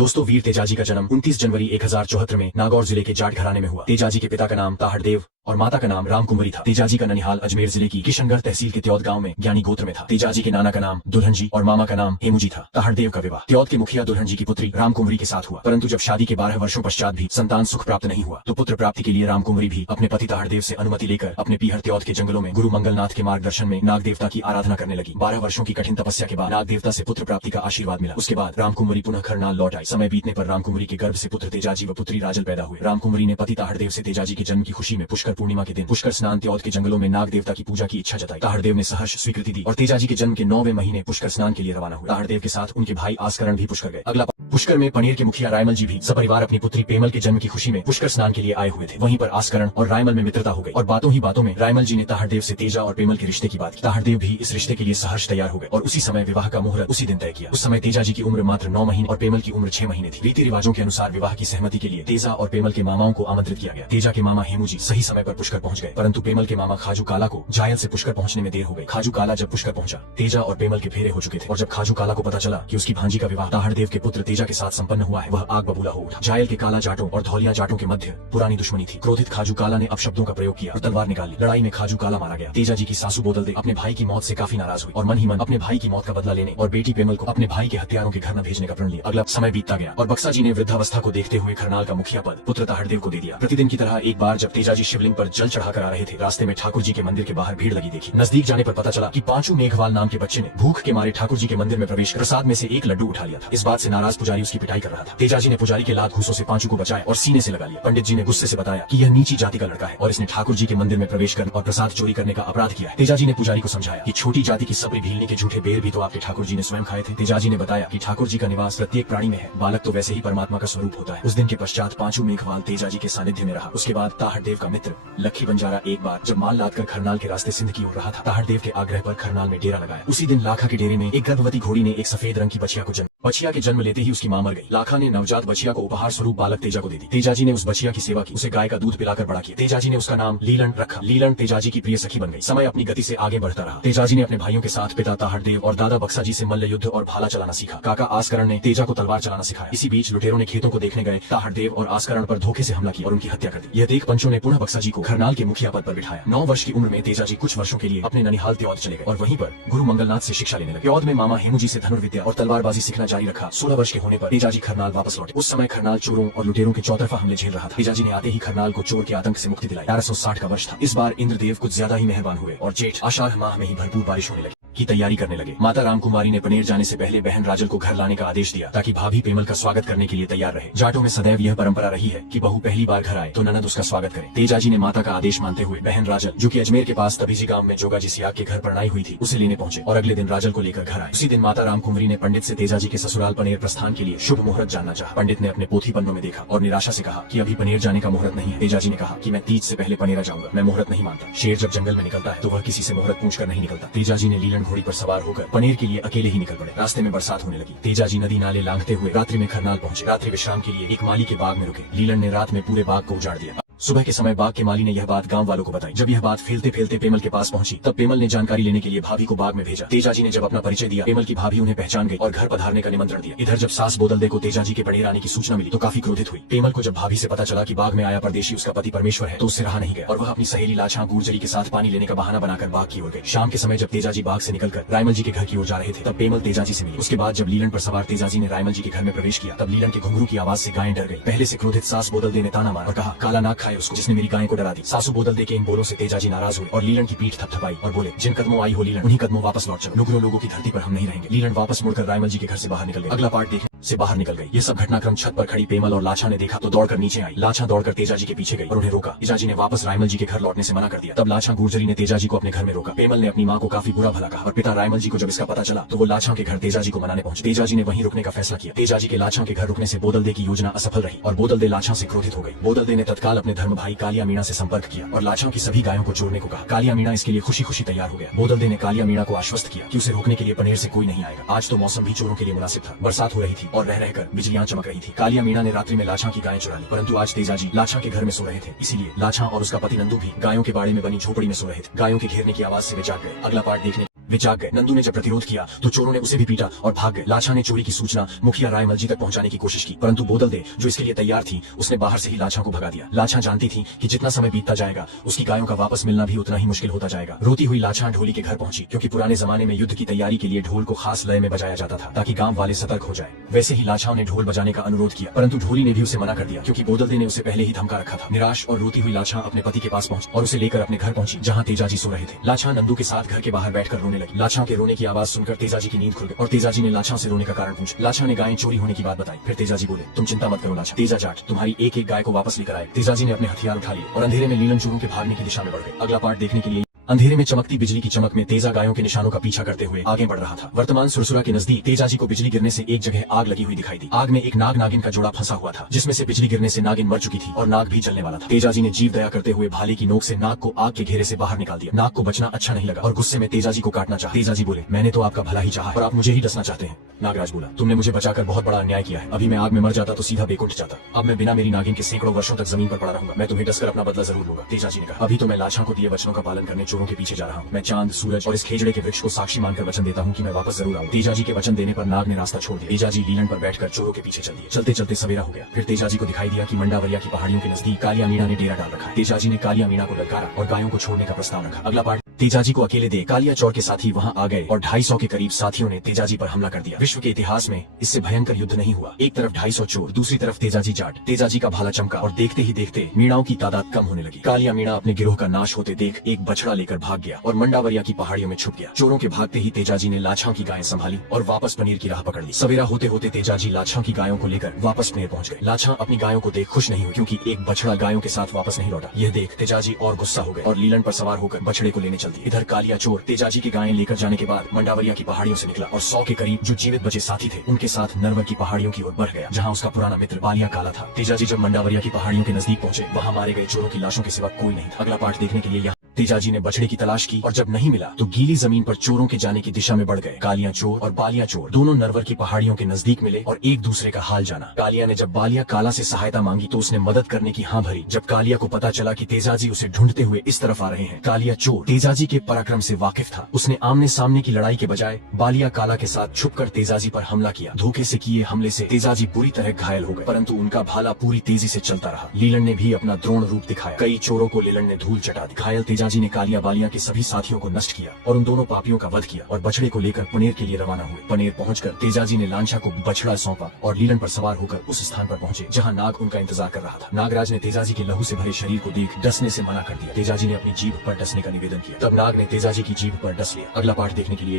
दोस्तों, वीर तेजाजी का जन्म 29 जनवरी 1074 में नागौर जिले के जाट घराने में हुआ। तेजाजी के पिता का नाम ताहड़देव और माता का नाम रामकुंवरी था। तेजाजी का ननिहाल अजमेर जिले की किशनगढ़ तहसील के त्योद गांव में ज्ञानी गोत्र में था। तेजाजी के नाना का नाम दुल्हनजी और मामा का नाम हेमुजी था। ताहड़देव का विवाह त्योद के मुखिया दुल्हनजी की पुत्री रामकुंवरी के साथ हुआ, परंतु जब शादी के 12 वर्षों पश्चात भी संतान सुख प्राप्त नहीं हुआ तो पुत्र प्राप्ति के लिए रामकुंवरी भी अपने पति ताहड़देव से अनुमति लेकर अपने पीहर त्योद के जंगलों में गुरु मंगलनाथ के मार्गदर्शन में नाग देवता की आराधना करने लगी। 12 वर्षों की कठिन तपस्या के बाद नाग देवता से पुत्र प्राप्ति का आशीर्वाद मिला। उसके बाद रामकुंवरी पुनः खरनाल लौट आई। समय बीतने पर रामकुंवरी के गर्भ से पुत्र तेजाजी व पुत्री राजल पैदा हुए। रामकुंवरी ने पति ताहड़देव से तेजाजी के जन्म की खुशी में पुष्कर पूर्णिमा के दिन पुष्कर स्नान त्योद के जंगलों में नाग देवता की पूजा की इच्छा जताई। ताहड़देव ने सहर्ष स्वीकृति दी और तेजाजी के जन्म के 9वें महीने पुष्कर स्नान के लिए रवाना हुए। ताहड़देव के साथ उनके भाई आस्करण भी पुष्कर गए। अगला पुष्कर में पनेर के मुखिया रायमल जी भी सपरिवार अपनी पुत्री पेमल के जन्म की खुशी में पुष्कर स्नान के लिए आए हुए थे। वहीं पर आस्करण और रायमल में मित्रता हो गई और बातों ही बातों में रायमल जी ने ताहड़देव से तेजा और पेमल के रिश्ते की बात की। ताहड़देव भी इस रिश्ते के लिए सहर्ष तैयार हो गए और उसी समय विवाह का मुहूर्त उसी दिन तय किया। उस समय तेजाजी की उम्र मात्र 9 महीने और पेमल की उम्र 6 महीने थी। रीति रिवाजों के अनुसार विवाह की सहमति के लिए तेजा और पेमल के मामाओं को आमंत्रित किया गया। तेजा के मामा हेमुजी सही समय पर पुष्कर पहुंच गए, परंतु पेमल के मामा खाजू काला को जायल से पुष्कर पहुंचने में देर हो गई। खाजू काला जब पुष्कर पहुंचा, तेजा और पेमल के फेरे हो चुके थे और जब खाजू काला को पता चला कि उसकी भांजी का विवाह ताहड़देव के पुत्र तेजा के साथ संपन्न हुआ है, वह आग बबूला हो उठा। जायल के काला जाटों और धौलिया जाटों के मध्य पुरानी दुश्मनी थी। क्रोधित खाजू काला ने अपशब्दों का प्रयोग किया और तलवार निकाली। लड़ाई में खाजू काला मारा गया। तेजाजी की सासू बोदलदे अपने भाई की मौत से काफी नाराज हुई और मन ही मन अपने भाई की मौत का बदला लेने और बेटी पेमल को अपने भाई के हत्यारों के घर न भेजने का प्रण लिया। अगला समय बीतता गया और बक्सा जी ने वृद्धावस्था को देखते हुए खरनाल का मुखिया पद पुत्र ताहड़देव को दे दिया। प्रतिदिन की तरह एक बार जब तेजाजी शिवलिंग पर जल चढ़ाकर आ रहे थे, रास्ते में ठाकुर जी के मंदिर के बाहर भीड़ लगी देखी। नजदीक जाने पर पता चला कि पांचू मेघवाल नाम के बच्चे ने भूख के मारे ठाकुर जी के मंदिर में प्रवेश कर प्रसाद में से एक लड्डू उठा लिया था। इस बात से नाराज पुजारी उसकी पिटाई कर रहा था। तेजाजी ने पुजारी के लात घूसों से पांचू को बचाया और सीने से लगा लिया। पंडित जी ने गुस्से से बताया कि यह नीची जाति का लड़का है और इसने ठाकुर जी के मंदिर में प्रवेश कर और प्रसाद चोरी करने का अपराध किया है। तेजाजी ने पुजारी को समझाया कि छोटी जाति की सबरी भीलने के झूठे बेर भी तो आपके ठाकुर जी ने स्वयं खाए थे। तेजाजी ने बताया कि ठाकुर जी का निवास प्रत्येक प्राणी में है, बालक तो वैसे ही परमात्मा का स्वरूप होता है। उस दिन के पश्चात पांचू मेघवाल तेजाजी के सानिध्य में रहा। उसके बाद ताहड़देव का मित्र लखी बंजारा एक बार जब माल लादकर खरनाल के रास्ते सिंध की ओर रहा था, ताहड़देव के आग्रह पर खरनाल में डेरा लगाया। उसी दिन लाखा के डेरे में एक गर्भवती घोड़ी ने एक सफेद रंग की बछिया को जन्म। बछिया के जन्म लेते ही उसकी मां मर गई। लाखा ने नवजात बछिया को उपहार स्वरूप बालक तेजा को दे दी। तेजाजी ने उस बछिया की सेवा की, उसे गाय का दूध पिलाकर बड़ा किया। तेजाजी ने उसका नाम लीलन रखा। लीलन तेजाजी की प्रिय सखी बन गई। समय अपनी गति से आगे बढ़ता रहा। तेजाजी ने अपने भाइयों के साथ पिता ताहड़देव और दादा बक्सा जी से मल्ल युद्ध और भाला चलाना सीखा। काका आस्करण ने तेजा को तलवार चलाना सिखाया। इसी बीच लुटेरों ने खेतों को देखने गए ताहड़देव और आस्करण पर धोखे से हमला किया और उनकी हत्या कर दी। यह देख पंचों ने पुनः बक्सा जी को खरनाल के मुखिया पद पर बिठाया। 9 वर्ष की उम्र में तेजाजी कुछ वर्षों के लिए अपने ननिहाल त्योद चले गए और वहीं पर गुरु मंगलनाथ से शिक्षा लेने लगे। त्योद में मामा हेमुजी से धनुर्विद्या और तलवारबाजी सीखना जारी रखा। 16 वर्ष के होने पर तेजाजी खरनाल वापस लौटे। उस समय खरनाल चोरों और लुटेरों के चौतरफा हमले झेल रहा था। तेजाजी ने आते ही खरनाल को चोर के आतंक से मुक्ति दिलाई। 1160 का वर्ष था। इस बार इंद्रदेव कुछ ज्यादा ही मेहरबान हुए और जेठ आषाढ़ माह में ही भरपूर बारिश होने लगी की तैयारी करने लगे। माता रामकुमारी ने पनेर जाने से पहले बहन राजल को घर लाने का आदेश दिया ताकि भाभी पेमल का स्वागत करने के लिए तैयार रहे। जाटों में सदैव यह परंपरा रही है कि बहू पहली बार घर आए तो ननद उसका स्वागत करे। तेजाजी ने माता का आदेश मानते हुए बहन राजल, जो कि अजमेर के पास तबीजी गांव में जोगाजी सियाग के घर परनाई हुई थी, उसे लेने पहुंचे और अगले दिन राजल को लेकर घर आए। उसी दिन माता रामकुमारी ने पंडित से तेजाजी के ससुराल पनेर प्रस्थान के लिए शुभ मुहूर्त जानना चाहा। पंडित ने अपने पोथी पन्नों में देखा और निराशा से कहा कि अभी पनेर जाने का मुहूर्त नहीं है। तेजाजी ने कहा कि मैं तीज से पहले पनेरा जाऊंगा, मैं मुहूर्त नहीं मानता। शेर जब जंगल में निकलता है तो वह किसी से मुहूर्त पूछकर नहीं निकलता। तेजाजी ने लीलन घोड़ी पर सवार होकर पनेर के लिए अकेले ही निकल पड़े। रास्ते में बरसात होने लगी। तेजाजी नदी नाले लांघते हुए रात्रि में खरनाल पहुंचे। रात्रि विश्राम के लिए एक माली के बाग में रुके। लीलन ने रात में पूरे बाग को उजाड़ दिया। सुबह के समय बाग के माली ने यह बात गांव वालों को बताई। जब यह बात फैलते फैलते पेमल के पास पहुंची तब पेमल ने जानकारी लेने के लिए भाभी को बाग में भेजा। तेजाजी ने जब अपना परिचय दिया, पेमल की भाभी उन्हें पहचान गई और घर पधारने का निमंत्रण दिया। इधर जब सास बोदलदे को तेजाजी के बड़ेर आने की सूचना मिली तो काफी क्रोधित हुई। पेमल को जब भाभी से पता चला कि बाग में आया परदेशी उसका पति परमेश्वर है तो उससे रहा नहीं गया और वह अपनी सहेली लाछा गुर्जरी के साथ पानी लेने का बहाना बनाकर बाग की ओर गई। शाम के समय जब तेजाजी बाग से निकलकर रायमल जी के घर की ओर जा रहे थे तब पेमल तेजाजी से मिली। उसके बाद जब लीलन पर सवार तेजाजी ने रायमल जी के घर में प्रवेश किया तब लीलन के घुंघरू की आवाज से गायें डर गई। पहले से क्रोधित सास बोदलदे ने ताना मारा और कहा, काला नाग खाए उसको जिसने मेरी गाय को डरा दी। सासू बोदलदे के इन बोलों से तेजाजी नाराज हुए और लीलन की पीठ थपथपाई और बोले, जिन कदमों आई हो लीलन उन्हीं कदमों वापस लौट चलो। नुगरों लोगों की धरती पर हम नहीं रहेंगे। लीलन वापस मुड़कर रायमल जी के घर से बाहर निकल गए। अगला पार्ट देखने से बाहर निकल गई। ये सब घटनाक्रम छत पर खड़ी पेमल और लाछा ने देखा तो दौड़कर नीचे आई। लाछा दौड़कर तेजाजी के पीछे गई और उन्हें रोका। तेजाजी ने वापस रायमल जी के घर लौटने से मना कर दिया। तब लाछा गुर्जरी ने तेजाजी को अपने घर में रोका। पेमल ने अपनी माँ को काफी बुरा भला कहा और पिता रायमल जी को जब इसका पता चला तो वो लाछा के घर तेजाजी को मनाने पहुंचे। तेजाजी ने वहीं रुकने का फैसला किया। तेजाजी के लाछा के घर रुकने से बोदलदे की योजना असफल रही और बोदलदे लाछा से क्रोधित हो गई। बोदलदे ने तत्काल अपने धर्म भाई कालिया मीणा से संपर्क किया और लाछा की सभी गायों को चोरने को कहा। कालिया मीणा इसके लिए खुशी खुशी तैयार हो गया। बोदलदे ने कालिया मीणा को आश्वस्त किया कि उसे रोकने के लिए पनेर से कोई नहीं आएगा। आज तो मौसम भी चोरों के लिए मुनासिब था। बरसात हो रही थी और रह रहकर बिजलियां चमक रही थी। कालिया मीणा ने रात्रि में लाछा की गायें चुरा ली, परंतु आज तेजाजी लाछा के घर में सो रहे थे, इसीलिए लाछा और उसका पति नंदू भी गायों के बाड़े में बनी झोपड़ी में सो रहे थे। गायों के घेरने की आवाज से वे जाग गए। अगला पार्ट देखने वे जाग गए। नंदू ने जब प्रतिरोध किया तो चोरों ने उसे भी पीटा और भाग गए। लाछा ने चोरी की सूचना मुखिया रायमल जी तक पहुंचाने की कोशिश की, परंतु बोदल दे जो इसके लिए तैयार थी उसने बाहर से ही लाछा को भगा दिया। लाछा जानती थी कि जितना समय बीतता जाएगा उसकी गायों का वापस मिलना भी उतना ही मुश्किल होता जाएगा। रोती हुई लाछा ढोली के घर पहुंची, क्योंकि पुराने जमाने में युद्ध की तैयारी के लिए ढोल को खास लय में बजाया जाता था ताकि गांव वाले सतर्क हो जाए। वैसे ही लाछा ने ढोल बजाने का अनुरोध किया, परंतु ढोली ने भी उसे मना कर दिया, क्योंकि बोदल दे ने उसे पहले ही धमका रखा था। निराश और रोती हुई लाछा अपने पति के पास पहुंची और उसे लेकर अपने घर पहुंची, जहां तेजाजी सो रहे थे। लाछा नंदू के साथ घर के बाहर बैठकर रोने लगी। लाछा के रोने की आवाज सुनकर तेजाजी की नींद खुल गई और तेजाजी ने लाछा से रोने का कारण पूछा। लाछा ने गायें चोरी होने की बात बताई। फिर तेजाजी बोले, तुम चिंता मत करो लाछा, तेजा जाट तुम्हारी एक एक गाय को वापस लेकर आए। तेजाजी ने अपने हथियार उठा लिए और अंधेरे में लीलन चोरों के भागने की दिशा में बढ़ गए। अगला पार्ट देखने के लिए अंधेरे में चमकती बिजली की चमक में तेजा गायों के निशानों का पीछा करते हुए आगे बढ़ रहा था। वर्तमान सुरसुरा के नजदीक तेजाजी को बिजली गिरने से एक जगह आग लगी हुई दिखाई दी। आग में एक नाग नागिन का जोड़ा फंसा हुआ था, जिसमें से बिजली गिरने से नागिन मर चुकी थी और नाग भी जलने वाला था। तेजाजी ने जीव दया करते हुए भाले की नोक से नाग को आग के घेरे से बाहर निकाल दिया। नाग को बचना अच्छा नहीं लगा और गुस्से में तेजाजी को काटना चाहा। तेजाजी बोले, मैंने तो आपका भला ही चाहा और आप मुझे ही डसना चाहते हैं। नागराज बोला, तुमने मुझे बचाकर बहुत बड़ा अन्याय किया है। अभी मैं आग में मर जाता तो सीधा बेकुंठ जाता। अब मैं बिना मेरी नागिन के सैकड़ों वर्षों तक जमीन पर पड़ा रहूंगा। मैं तुम्हें डसकर अपना बदला जरूर लूंगा। तेजाजी ने कहा, अभी तो मैं लाछा को दिए वचनों का पालन करने चोरों के पीछे जा रहा हूँ। मैं चांद, सूरज और इस खेजड़े के वृक्ष को साक्षी मानकर वचन देता हूँ कि मैं वापस जरूर आऊँ। तेजाजी के वचन देने पर नाग ने रास्ता छोड़ दिया। तेजाजी लीलन पर बैठकर चोरों के पीछे चल दिए। चलते चलते सवेरा हो गया। फिर तेजाजी को दिखाई दिया कि मंडावरिया की पहाड़ियों के नजदीक कालिया मीणा ने डेरा डाल रखा है। तेजाजी ने कालिया मीणा को ललकारा और गायों को छोड़ने का प्रस्ताव रखा। अगला पार्ट तेजाजी को अकेले देख कालिया चौर के साथी वहां आ गए और 250 के करीब साथियों ने तेजाजी पर हमला कर दिया। विश्व के इतिहास में इससे भयंकर युद्ध नहीं हुआ। एक तरफ 250 चोर, दूसरी तरफ तेजाजी जाट। तेजाजी का भाला चमका और देखते ही देखते मीणाओं की तादाद कम होने लगी। कालिया मीणा अपने गिरोह का नाश होते देख एक बछड़ा लेकर भाग गया और मंडावरिया की पहाड़ियों में छुप गया। चोरों के भागते ही तेजाजी ने लाछा की गायें संभाली और वापस पनीर की राह पकड़ ली। सवेरा होते होते तेजाजी लाछा की गायों को लेकर वापस पनीर पहुंच गए। लाछा अपनी गायों को देख खुश नहीं हुई, क्योंकि एक बछड़ा गायों के साथ वापस नहीं लौटा। यह देख तेजाजी और गुस्सा हो गए और लीलन पर सवार होकर बछड़े को लेने चल दिए। इधर कालिया चोर तेजाजी की गायें लेकर जाने के बाद मंडावरिया की पहाड़ियों से निकला और 100 के करीब जो जीवित बचे साथी थे उनके साथ नरवर की पहाड़ियों की ओर बढ़ गया, जहां उसका पुराना मित्र बालिया काला था। तेजाजी जब मंडावरिया की पहाड़ियों के नजदीक पहुंचे, वहां मारे गए चोरों की लाशों के सिवा कोई नहीं था। अगला पार्ट देखने के लिए यहाँ तेजाजी ने बछड़े की तलाश की और जब नहीं मिला तो गीली जमीन पर चोरों के जाने की दिशा में बढ़ गए। कालिया चोर और बालिया चोर दोनों नरवर की पहाड़ियों के नजदीक मिले और एक दूसरे का हाल जाना। कालिया ने जब बालिया काला से सहायता मांगी तो उसने मदद करने की हाँ भरी। जब कालिया को पता चला कि तेजाजी उसे ढूंढते हुए इस तरफ आ रहे हैं, कालिया चोर तेजाजी के पराक्रम से वाकिफ था। उसने आमने सामने की लड़ाई के बजाय बालिया काला के साथ छुपकर तेजाजी पर हमला किया। धोखे से किए हमले से तेजाजी बुरी तरह घायल हो गए, परंतु उनका भाला पूरी तेजी से चलता रहा। लीलन ने भी अपना द्रोण रूप दिखाया। कई चोरों को लीलन ने धूल चटा दी। घायल तेजाजी ने कालिया बालिया के सभी साथियों को नष्ट किया और उन दोनों पापियों का वध किया और बछड़े को लेकर पनेर के लिए रवाना हुए। पनेर पहुंचकर तेजाजी ने लांछा को बछड़ा सौंपा और लीलन पर सवार होकर उस स्थान पर पहुंचे जहां नाग उनका इंतजार कर रहा था। नागराज ने तेजाजी के लहू से भरे शरीर को देख डसने से मना कर दिया। तेजाजी ने अपनी जीभ पर डसने का निवेदन किया, तब नाग ने तेजाजी की जीभ पर डस लिया। अगला पार्ट देखने के लिए